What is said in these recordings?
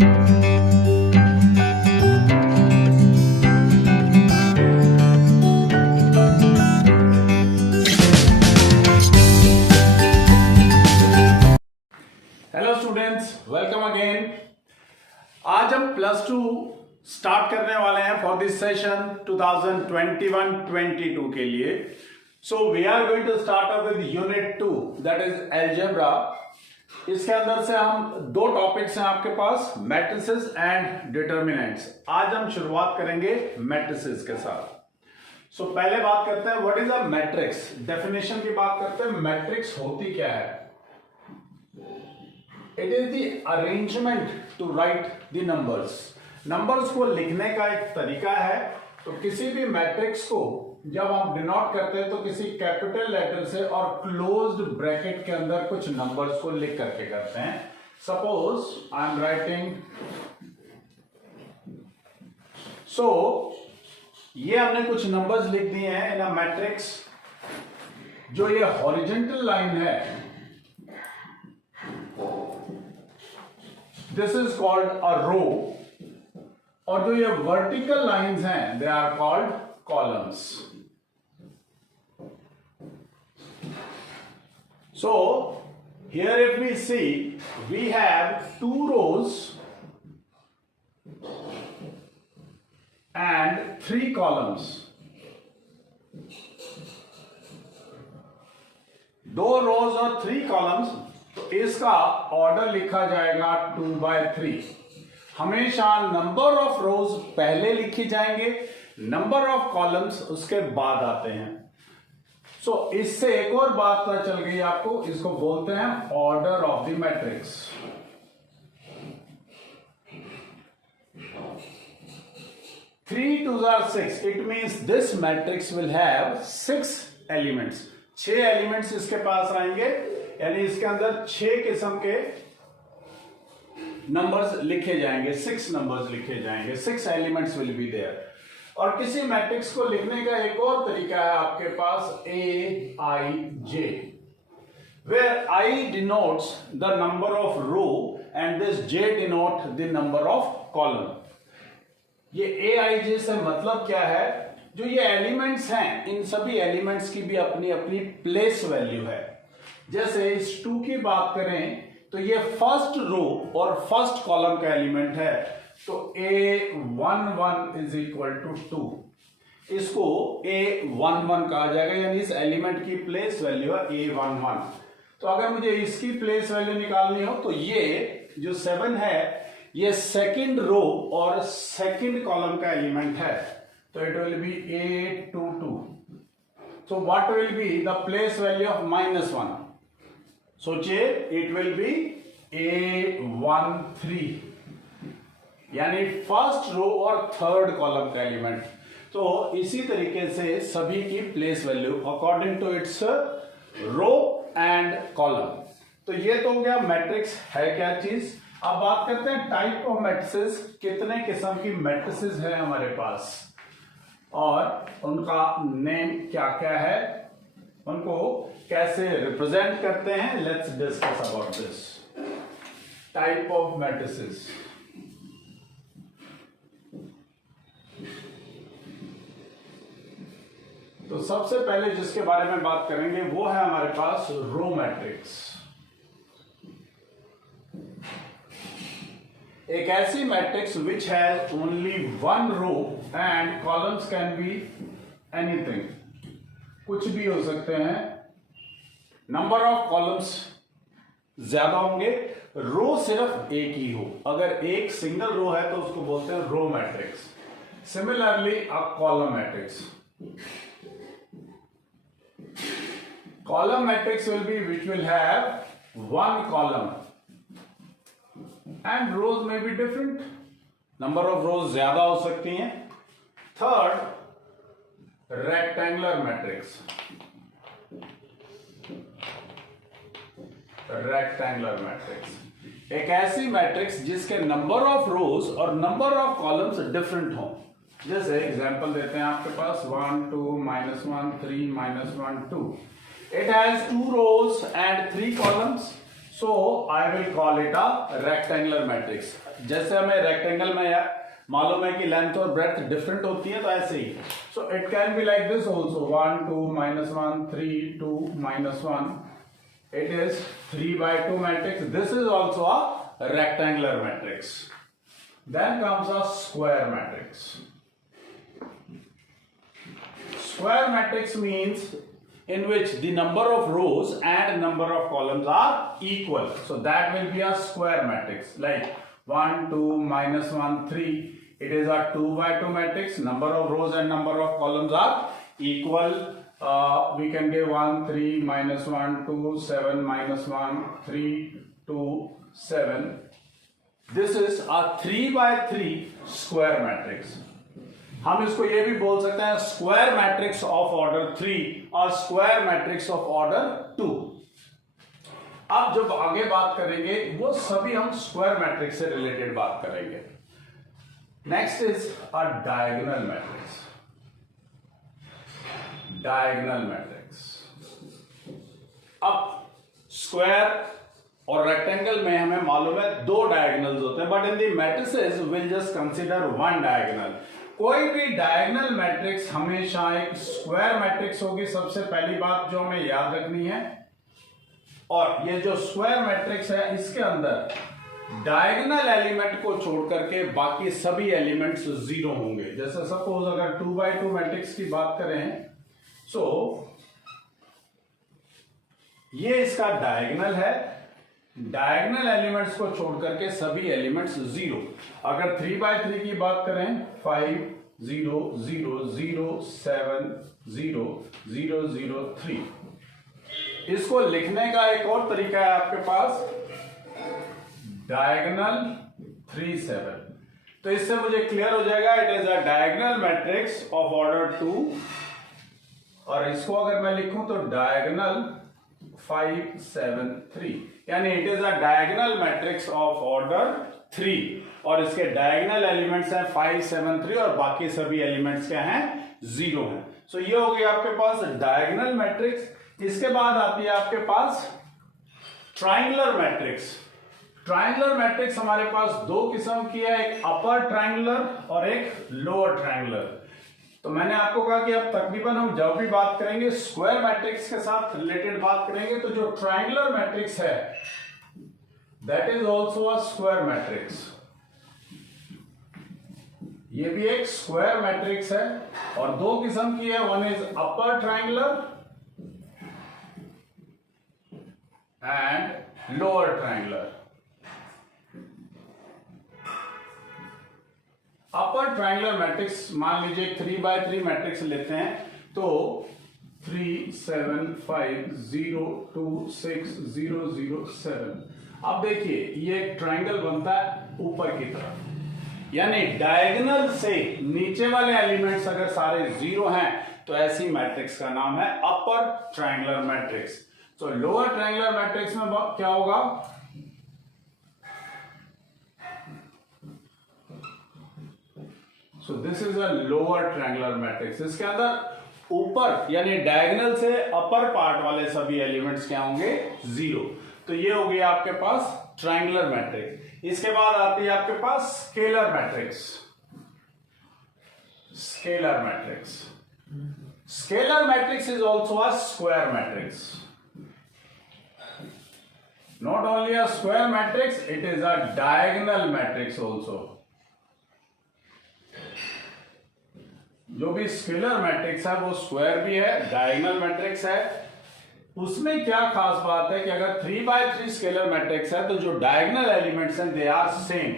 Hello students, welcome again. आज हम plus two start करने वाले हैं फॉर दिस सेशन 2021-22 के लिए। So we are going to start up with unit 2 that is algebra. इसके अंदर से हम दो टॉपिक्स हैं आपके पास, मैट्रिसेस एंड डिटर्मिनेंट्स। आज हम शुरुआत करेंगे मैट्रिसेस के साथ। सो पहले बात करते हैं what is a matrix. Definition की बात करते हैं, मैट्रिक्स होती क्या है। It is the arrangement to write the numbers. Numbers को लिखने का एक तरीका है। तो किसी भी मैट्रिक्स को जब हम डिनोट करते हैं तो किसी कैपिटल लेटर से और क्लोज्ड ब्रैकेट के अंदर कुछ नंबर्स को लिख करके करते हैं। सपोज आई एम राइटिंग, सो ये हमने कुछ नंबर्स लिख दिए हैं इन अ मैट्रिक्स। जो ये हॉरिजेंटल लाइन है, this is called a row, और जो ये वर्टिकल लाइंस हैं they are called columns. So here if we see we have 2 rows and 3 columns। 2 rows और 3 columns, तो इसका ऑर्डर लिखा जाएगा 2/3। हमेशा नंबर ऑफ रोज पहले लिखे जाएंगे, नंबर ऑफ कॉलम्स उसके बाद आते हैं। सो इससे एक और बात पता चल गई आपको, इसको बोलते हैं order of the matrix. Three 2s are 6, it means this matrix will have 6 elements. 6 elements इसके पास आएंगे, यानी इसके अंदर 6 किस्म के नंबर्स लिखे जाएंगे, 6 नंबर्स लिखे जाएंगे, 6 एलिमेंट्स विल बी देयर। और किसी मैट्रिक्स को लिखने का एक और तरीका है आपके पास, AIJ, where I denotes the number of row and this J denote the number of column। ये AIJ से मतलब क्या है, जो ये एलिमेंट्स हैं इन सभी एलिमेंट्स की भी अपनी अपनी प्लेस वैल्यू है। जैसे इस 2 की बात करें तो ये फर्स्ट रो और फर्स्ट कॉलम का एलिमेंट है, तो A11 इज इक्वल टू 2। इसको A11 कहा जाएगा, यानी इस एलिमेंट की प्लेस वैल्यू है A11। तो अगर मुझे इसकी प्लेस वैल्यू निकालनी हो तो ये जो 7 है ये सेकंड रो और सेकंड कॉलम का एलिमेंट है, तो it will B A22। so what will be the place value of -1? सोचिए, इट विल बी A13, यानी फर्स्ट रो और थर्ड कॉलम का एलिमेंट। तो इसी तरीके से सभी की place value according to its row and column. तो ये तो हो गया मैट्रिक्स है क्या चीज। अब बात करते हैं टाइप ऑफ मैट्रिसेस। कितने किस्म की मैट्रिसेस है हमारे पास और उनका नेम क्या क्या है, उनको कैसे रिप्रेजेंट करते हैं। Let's discuss about this type of matrices. तो सबसे पहले जिसके बारे में बात करेंगे वो है हमारे पास रो मैट्रिक्स। एक ऐसी matrix which has only 1 row and columns can be anything, कुछ भी हो सकते हैं। नंबर ऑफ कॉलम्स ज्यादा होंगे, रो सिर्फ एक ही हो। अगर एक सिंगल रो है तो उसको बोलते हैं row matrix. Similarly a column matrix, column matrix will be which will have 1 column and rows may be different, number of rows ज्यादा हो सकती हैं। Third, rectangular matrix. Rectangular matrix एक ऐसी मैट्रिक्स जिसके नंबर ऑफ रोज और नंबर ऑफ कॉलम्स डिफरेंट हो। जैसे एग्जांपल देते हैं आपके पास 1 2 -1 3 -1 2। It has 2 rows and 3 columns, so I will call it a rectangular matrix। जैसे हमें रेक्टेंगल में मालूम है कि लेंथ और ब्रेड्थ डिफरेंट होती है, तो ऐसे ही so it can be like this also 1 2 -1 3 2 -1. It is 3/2 matrix. This is also a rectangular matrix. Then comes a square matrix. Square matrix means in which the number of rows and number of columns are equal. So that will be a square matrix. Like 1 2 -1 3. It is a 2/2 matrix. Number of rows and number of columns are equal. We can give 1 3 -1 2 7 -1 3 2 7. This is a 3/3 square matrix. हम इसको ये भी बोल सकते हैं square matrix of order 3 और square matrix of order 2. अब जब आगे बात करेंगे वो सभी हम स्क्वायर मैट्रिक्स से रिलेटेड बात करेंगे. Next is a diagonal matrix. Diagonal matrix. अब स्क्वायर और रेक्टेंगल में हमें मालूम है दो डायगोनल्स होते हैं, but in the matrices will just consider one diagonal. कोई भी डायगोनल मैट्रिक्स हमेशा एक स्क्वायर मैट्रिक्स होगी, सबसे पहली बात जो हमें याद रखनी है. और ये जो स्क्वायर मैट्रिक्स है इसके अंदर डायगोनल एलिमेंट को छोड़ करके बाकी सभी एलिमेंट्स जीरो होंगे. जैसे सपोज अगर 2/2 मैट्रिक्स की बात करें, सो ये इसका डायगोनल है. डायगोनल एलिमेंट्स को छोड़ करके सभी एलिमेंट्स जीरो. अगर 3/3 की बात करें 5 0 0 0 7 0 0 0 3. इसको लिखने का एक और तरीका है आपके पास, डायगोनल 3 7. तो इससे मुझे क्लियर हो जाएगा it is a diagonal matrix of order 2. और इसको अगर मैं लिखूं तो डायगोनल 5 7 3, यानी it is a diagonal matrix of order 3. और इसके डायगोनल एलिमेंट्स हैं 5 7 3 और बाकी सभी एलिमेंट्स क्या हैं, जीरो हैं. सो ये हो गया आपके पास डायगोनल मैट्रिक्स. इसके बाद आती है आपके पास ट्रायंगुलर मैट्रिक्स. ट्रायंगुलर मैट्रिक्स हमारे पास दो किस्म की है, एक अपर ट्रायंगुलर और एक लोअर ट्रायंगुलर. तो मैंने आपको कहा कि अब तकरीबन हम जब भी बात करेंगे स्क्वायर मैट्रिक्स के साथ रिलेटेड बात करेंगे, तो जो ट्रायंगुलर मैट्रिक्स है that is also a square matrix. ये भी एक स्क्वायर मैट्रिक्स है और दो किस्म की है, one is upper triangular and lower triangular. Upper triangular matrix मान लीजिए 3/3 मैट्रिक्स लेते हैं, तो 3 7 5 0 2 6 0 0 7. अब देखिए ये एक ट्रायंगल बनता है ऊपर की तरफ, यानी डायगोनल से नीचे वाले एलिमेंट्स अगर सारे जीरो हैं तो ऐसी मैट्रिक्स का नाम है अपर ट्रायंगुलर मैट्रिक्स. तो लोअर ट्रायंगुलर मैट्रिक्स में क्या होगा, so this is a lower triangular matrix. इसके अंदर ऊपर यानी डायगोनल से अपर पार्ट वाले सभी एलिमेंट्स क्या होंगे, जीरो. तो ये हो गया आपके पास ट्रायंगुलर मैट्रिक्स. इसके बाद आती है आपके पास scalar matrix. Scalar matrix. Scalar matrix is also a square matrix. Not only a square matrix, it is a diagonal matrix also. जो भी स्केलर मैट्रिक्स है वो स्क्वायर भी है, डायगोनल मैट्रिक्स है. उसमें क्या खास बात है कि अगर 3/3 स्केलर मैट्रिक्स है तो जो डायगोनल एलिमेंट्स हैं दे आर सेम.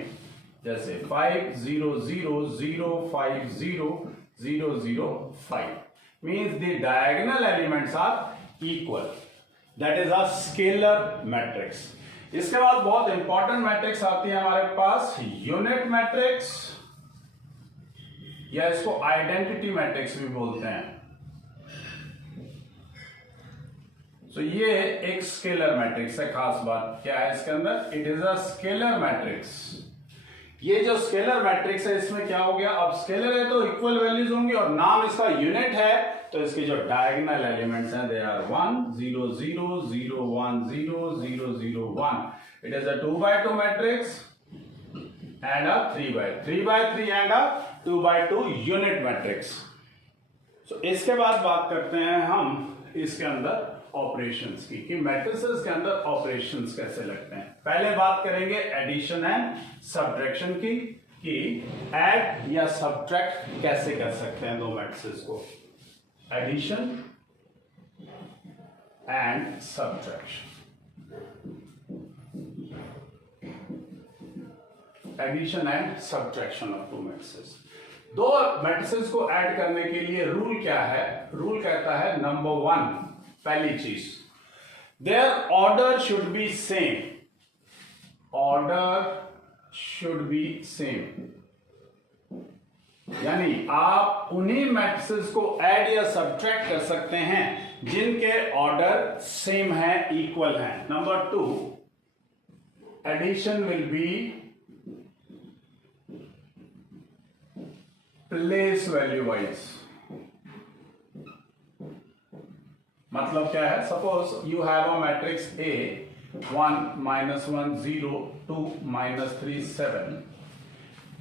जैसे 5 0 0 0 5 0 0 0 5 means the diagonal elements are equal. That is a scalar matrix. इसके बाद बहुत इंपॉर्टेंट मैट्रिक्स आती है हमारे पास, यूनिट मैट्रिक्स या इसको आइडेंटिटी मैट्रिक्स भी बोलते हैं. तो ये एक स्केलर मैट्रिक्स है. खास बात क्या है इसके अंदर, it is a scalar matrix. ये जो स्केलर मैट्रिक्स है इसमें क्या हो गया, अब स्केलर है तो इक्वल वैल्यूज होंगी और नाम इसका यूनिट है, तो इसके जो डायगोनल एलिमेंट्स हैं they are 1 0 0 0 1 0 0 0 1. It is a 2/2 matrix and a 3x3 and a 2x2 unit matrix. तो इसके बाद बात करते हैं हम इसके अंदर ऑपरेशंस की, कि मैट्रिसेस के अंदर ऑपरेशंस कैसे लगते हैं। पहले बात करेंगे एडिशन एंड सब्ट्रैक्शन की, कि ऐड या सब्ट्रैक्ट कैसे कर सकते हैं दो मैट्रिसेस को। Addition and subtraction, addition and subtraction of two matrices. दो मैट्रिसेस को ऐड करने के लिए रूल क्या है? रूल कहता है नंबर 1, पहली चीज, their order should be same, order should be same, यानी आप उन्हीं मैट्रिसेस को ऐड या सब्ट्रैक्ट कर सकते हैं जिनके ऑर्डर सेम है, इक्वल है। Number 2, addition will be place value wise. मतलब क्या है? Suppose you have a matrix A 1 -1 0 2 -3 7,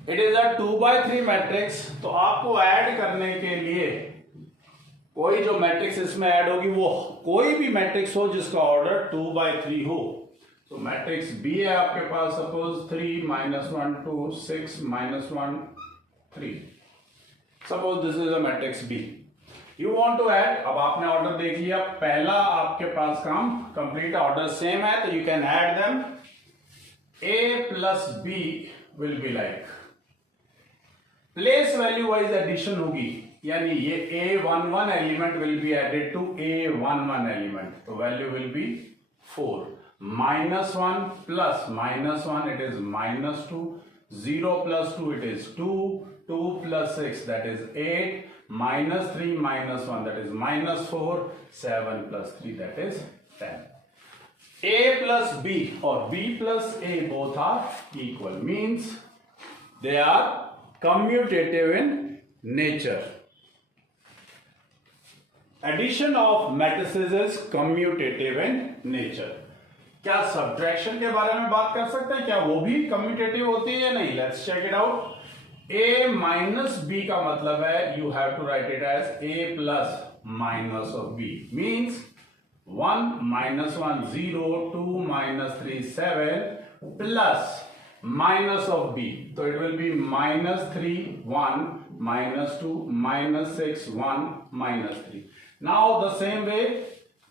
it is a 2x3 matrix. तो आपको ऐड करने के लिए कोई जो मैट्रिक्स इसमें ऐड होगी वो कोई भी मैट्रिक्स हो जिसका ऑर्डर 2x3 हो। तो मैट्रिक्स B है आपके पास, suppose 3 -1 2 6 -1 3, suppose this is a matrix B। You want to add, अब आपने ऑर्डर देख लिया, पहला आपके पास काम कंप्लीट, ऑर्डर सेम है तो you can add them. A plus B will be like, place value wise addition होगी, यानी ये A11 element will be added to A11 element, तो value will be 4, -1 plus -1 it is -2, 0 plus 2 it is 2, 2 plus 6 that is 8, -3 -1 that is -4, 7 plus 3 that is 10. A plus B or B plus A both are equal, means they are commutative in nature. Addition of matrices is commutative in nature. क्या subtraction के बारे में बात कर सकते हैं? क्या वो भी कम्यूटेटिव होती है या नहीं? Let's check it out. A minus B का मतलब है you have to write it as A plus minus of B, means 1 -1 0 2 -3 7 plus minus of B, तो it will be -3 1 -2 -6 1 -3। Now the same way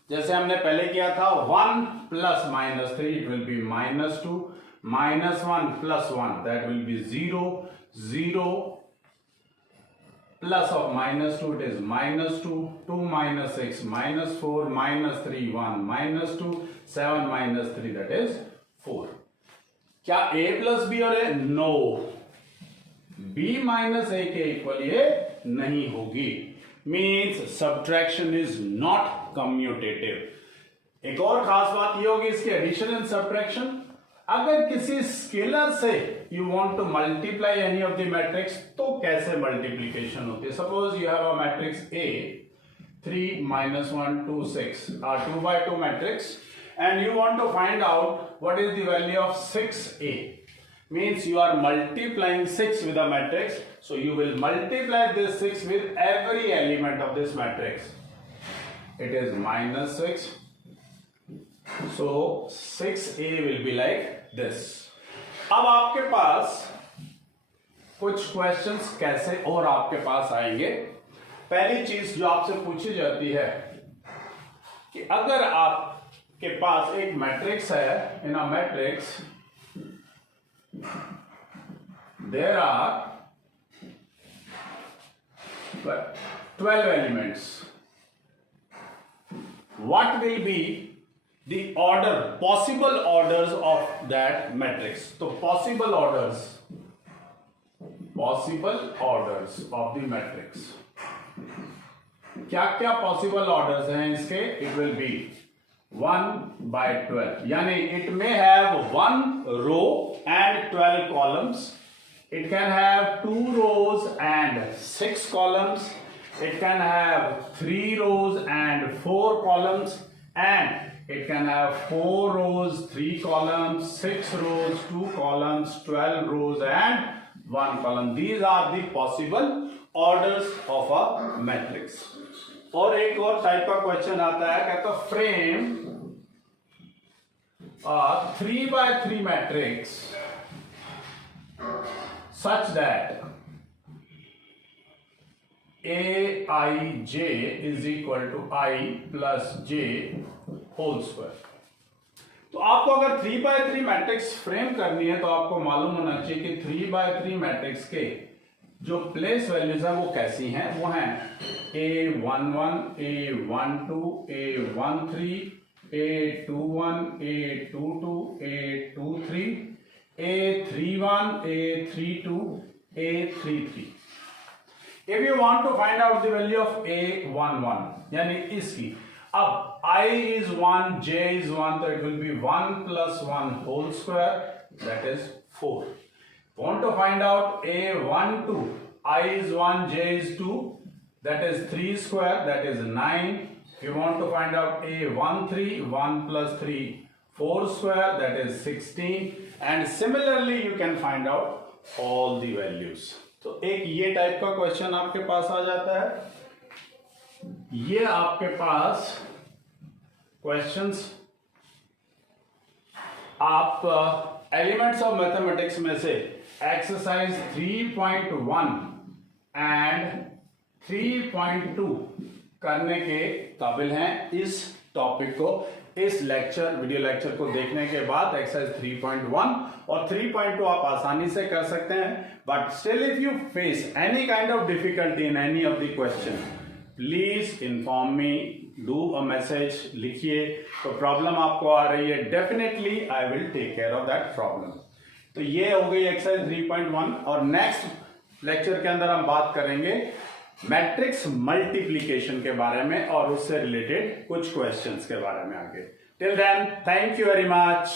जैसे हमने पहले किया था, 1 plus -3 it will be -2, -1 plus 1 that will be 0, 0 plus of -2 it is -2, 2 -6 -4 -3 1 -2 7 -3 that is 4। क्या A plus B और A? No, B minus A के equal ये नहीं होगी, means subtraction is not commutative. एक और खास बात ये होगी इसके एडिशन एंड सब्ट्रैक्शन, अगर किसी स्केलर से you want to multiply any of the matrix तो कैसे मल्टीप्लीकेशन होती है? Suppose you have a matrix A 3 -1 2 6 2x2 matrix and you want to find out what is the value of 6A, means you are multiplying 6 with a matrix, so you will multiply this 6 with every element of this matrix. It is -6, so 6A will be like this. अब आपके पास कुछ questions कैसे और आपके पास आएंगे। पहली चीज जो आपसे पूछी जाती है कि अगर आपके पास एक मैट्रिक्स है, इन a matrix there are 12 elements, what will be the order, possible orders of that matrix? तो possible orders of the matrix, क्या क्या possible orders हैं इसके? It will be 1/12, यानी it may have 1 row and 12 columns. It can have 2 rows and 6 columns. It can have 3 rows and 4 columns, and it can have 4 rows, 3 columns, 6 rows, 2 columns, 12 rows and 1 column. These are the possible orders of a matrix. और एक और type का question आता है, कहता है frame 3x3 matrix such that Aij is equal to I plus j whole square. तो आपको अगर 3x3 मैट्रिक्स फ्रेम करनी है तो आपको मालूम होना चाहिए कि 3x3 मैट्रिक्स के जो प्लेस वैल्यूज है वो कैसी हैं। वो हैं A11, A12, A13, A21, A22, A23, A31, A32, A33. If you want to find out the value of A11 यानी इसकी, अब I is 1, J is 1, तो it will be 1 plus 1 whole square, that is 4. Want to find out A12, I is 1, J is 2, that is 3 square, that is 9. If you want to find out A13, 1 plus 3, 4 square, that is 16. And similarly you can find out all the values. तो एक ये type का question आपके पास आ जाता है। ये आपके पास questions आप एलिमेंट्स ऑफ मैथमेटिक्स में से एक्सरसाइज 3.1 एंड 3.2 करने के काबिल हैं। इस टॉपिक को, इस वीडियो लेक्चर को देखने के बाद एक्सरसाइज 3.1 और 3.2 आप आसानी से कर सकते हैं। But still if you face any kind of difficulty in any of the question, please inform me, do a message, लिखिए। तो प्रॉब्लम आपको आ रही है, definitely I will take care of that problem. तो ये हो गई एक्सरसाइज 3.1 और नेक्स्ट लेक्चर के अंदर हम बात करेंगे मैट्रिक्स मल्टीप्लिकेशन के बारे में और उससे रिलेटेड कुछ क्वेश्चंस के बारे में आगे। Till then, thank you very much.